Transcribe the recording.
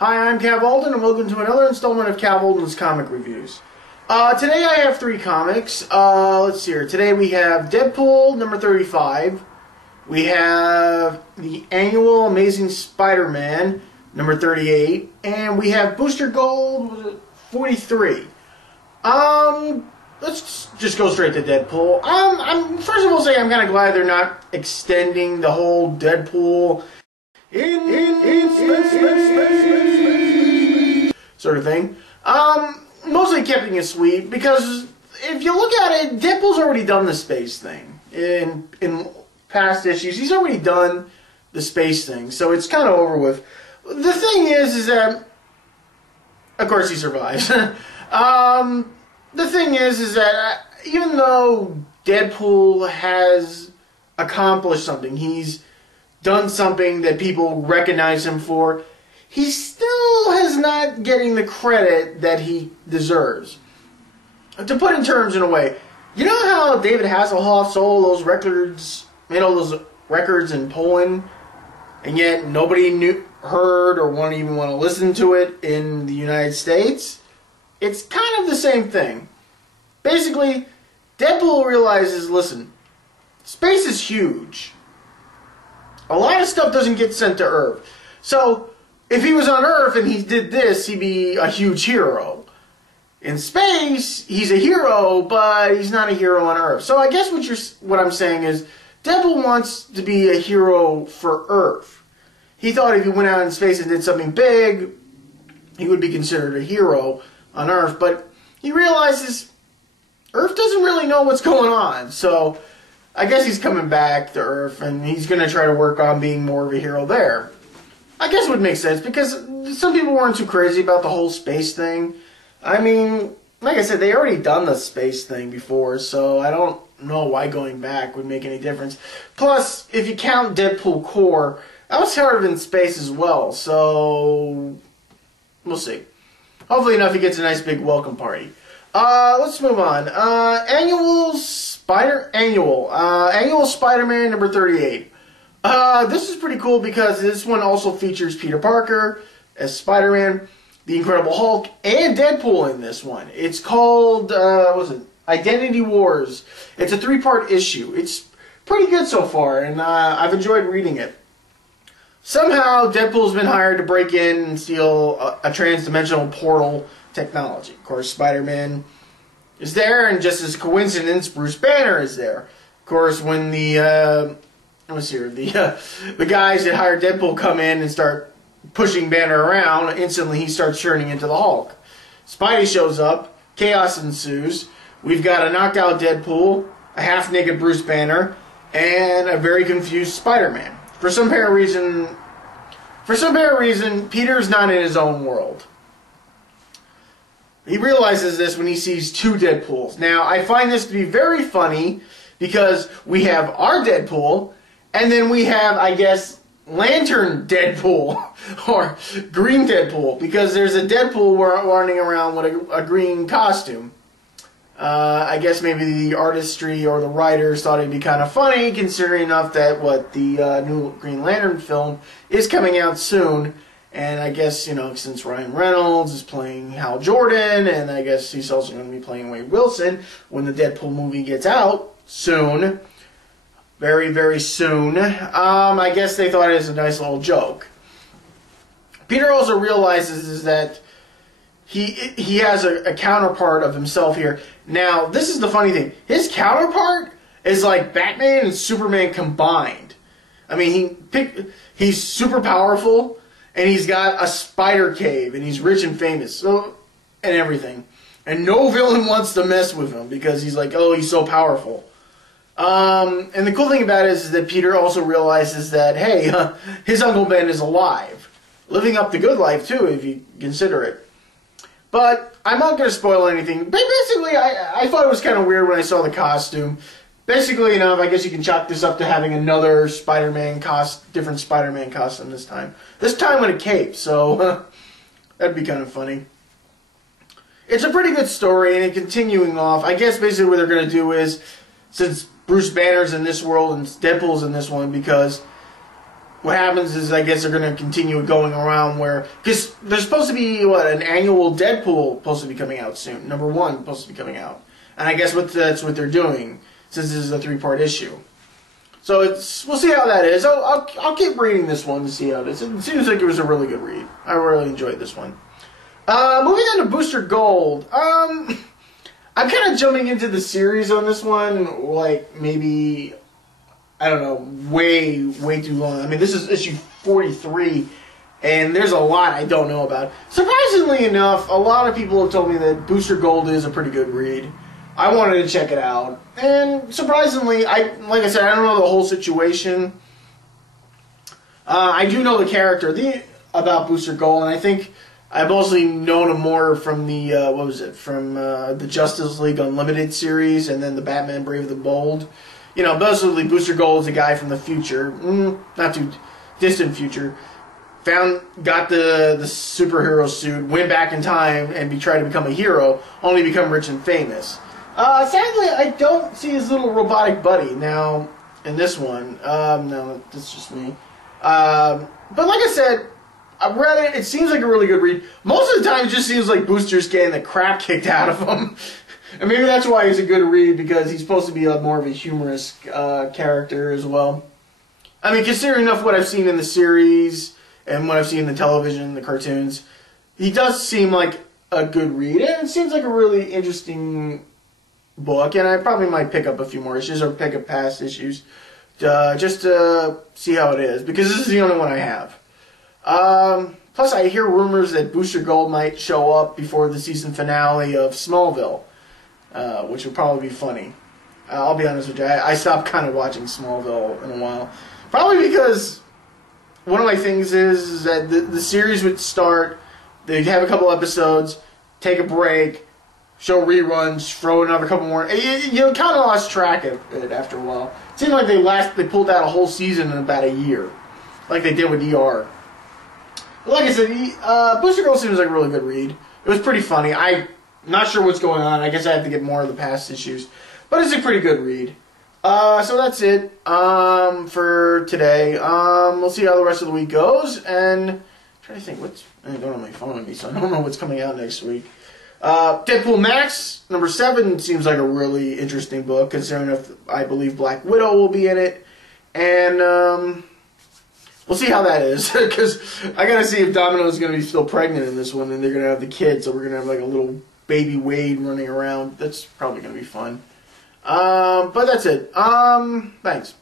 Hi, I'm Kavalden, and welcome to another installment of Kavalden's Comic Reviews. Today I have three comics. Let's see here. Today we have Deadpool number 35. We have the annual Amazing Spider-Man number 38. And we have Booster Gold, was it 43. Let's just go straight to Deadpool. I'm first of all say I'm kind of glad they're not extending the whole Deadpool sort of thing. Mostly keeping it sweet because if you look at it, Deadpool's already done the space thing in past issues. He's already done the space thing, so it's kind of over with. The thing is that of course he survives. The thing is that even though Deadpool has accomplished something, he's done something that people recognize him for, he still is not getting the credit that he deserves. To put in terms in a way, you know how David Hasselhoff sold those records, made all those records in Poland, and yet nobody heard or even want to listen to it in the United States? It's kind of the same thing. Basically, Deadpool realizes, listen, space is huge. A lot of stuff doesn't get sent to Earth. So, if he was on Earth and he did this, he'd be a huge hero. In space, he's a hero, but he's not a hero on Earth. So I guess what I'm saying is, Deadpool wants to be a hero for Earth. He thought if he went out in space and did something big, he would be considered a hero on Earth. But he realizes Earth doesn't really know what's going on. So I guess he's coming back to Earth, and he's going to try to work on being more of a hero there. I guess it would make sense, because some people weren't too crazy about the whole space thing. I mean, like I said, they already done the space thing before, so I don't know why going back would make any difference. Plus, if you count Deadpool Core, that was sort of in space as well, so we'll see. Hopefully enough he gets a nice big welcome party. Let's move on. Annual Spider-Man number 38. This is pretty cool because this one also features Peter Parker as Spider-Man, the Incredible Hulk, and Deadpool in this one. It's called, what was it? Identity Wars. It's a 3-part issue. It's pretty good so far, and I've enjoyed reading it. Somehow, Deadpool's been hired to break in and steal a trans-dimensional portal technology. Of course, Spider-Man is there, and just as coincidence, Bruce Banner is there. Of course, when the guys that hired Deadpool come in and start pushing Banner around, instantly he starts turning into the Hulk. Spidey shows up, chaos ensues. We've got a knocked out Deadpool, a half-naked Bruce Banner, and a very confused Spider-Man. For some apparent reason, Peter's not in his own world. He realizes this when he sees two Deadpools. Now, I find this to be very funny because we have our Deadpool, and then we have, I guess, Lantern Deadpool, or Green Deadpool, because there's a Deadpool running around with a green costume. I guess maybe the artistry or the writers thought it'd be kind of funny, considering enough that the new Green Lantern film is coming out soon. And I guess, since Ryan Reynolds is playing Hal Jordan, and I guess he's also going to be playing Wade Wilson when the Deadpool movie gets out soon, very, very soon, I guess they thought it was a nice little joke. Peter also realizes that he has a counterpart of himself here. Now, this is the funny thing. His counterpart is like Batman and Superman combined. I mean, he's super powerful, and he's got a spider cave, and he's rich and famous, and everything. And no villain wants to mess with him because he's like, oh, he's so powerful. And the cool thing about it is that Peter also realizes that, hey, his Uncle Ben is alive. Living up the good life, too, if you consider it. But I'm not going to spoil anything. But basically, I thought it was kind of weird when I saw the costume. Basically enough, I guess you can chalk this up to having another different Spider-Man costume this time. This time with a cape, so that'd be kind of funny. It's a pretty good story, and continuing off, I guess basically what they're going to do is, since Bruce Banner's in this world and Deadpool's in this one, because what happens is, I guess they're going to continue going around where, because there's supposed to be, an annual Deadpool supposed to be coming out soon. #1 supposed to be coming out. And I guess that's what they're doing, since this is a 3-part issue. So we'll see how that is. I'll keep reading this one to see how it is. It seems like it was a really good read. I really enjoyed this one. Moving on to Booster Gold. I'm kind of jumping into the series on this one, like maybe, I don't know, way too long. I mean, this is issue 43, and there's a lot I don't know about. Surprisingly enough, a lot of people have told me that Booster Gold is a pretty good read. I wanted to check it out, and surprisingly, like I said, I don't know the whole situation. I do know the character about Booster Gold, and I think I've mostly known him more from the from the Justice League Unlimited series, and then the Batman Brave the Bold. You know, basically Booster Gold is a guy from the future, not too distant future. Got the superhero suit, went back in time, and tried to become a hero, only to become rich and famous. Sadly, I don't see his little robotic buddy now in this one. No, that's just me. But like I said, I've read it. It seems like a really good read. Most of the time, it just seems like Booster's getting the crap kicked out of him. And maybe that's why he's a good read, because he's supposed to be more of a humorous character as well. I mean, considering enough what I've seen in the series and what I've seen in the television, the cartoons, he does seem like a good read. And it seems like a really interesting book, and I probably might pick up a few more issues or pick up past issues just to see how it is, because this is the only one I have. Plus, I hear rumors that Booster Gold might show up before the season finale of Smallville, which would probably be funny. I'll be honest with you, I stopped kind of watching Smallville in a while. Probably because one of my things is that the series would start, they'd have a couple episodes, take a break, show reruns, throw another couple more. You kind of lost track of it after a while. It seemed like they pulled out a whole season in about a year, like they did with ER. But like I said, Booster Gold seems like a really good read. It was pretty funny. I'm not sure what's going on. I guess I have to get more of the past issues. But it's a pretty good read. So that's it for today. We'll see how the rest of the week goes. And I'm trying to think, I don't have my phone on me, so I don't know what's coming out next week. Deadpool Max, #7, seems like a really interesting book, considering I believe Black Widow will be in it. And we'll see how that is, because I gotta see if Domino's gonna be still pregnant in this one, and they're gonna have the kid, so we're gonna have like a little baby Wade running around. That's probably gonna be fun. But that's it. Thanks.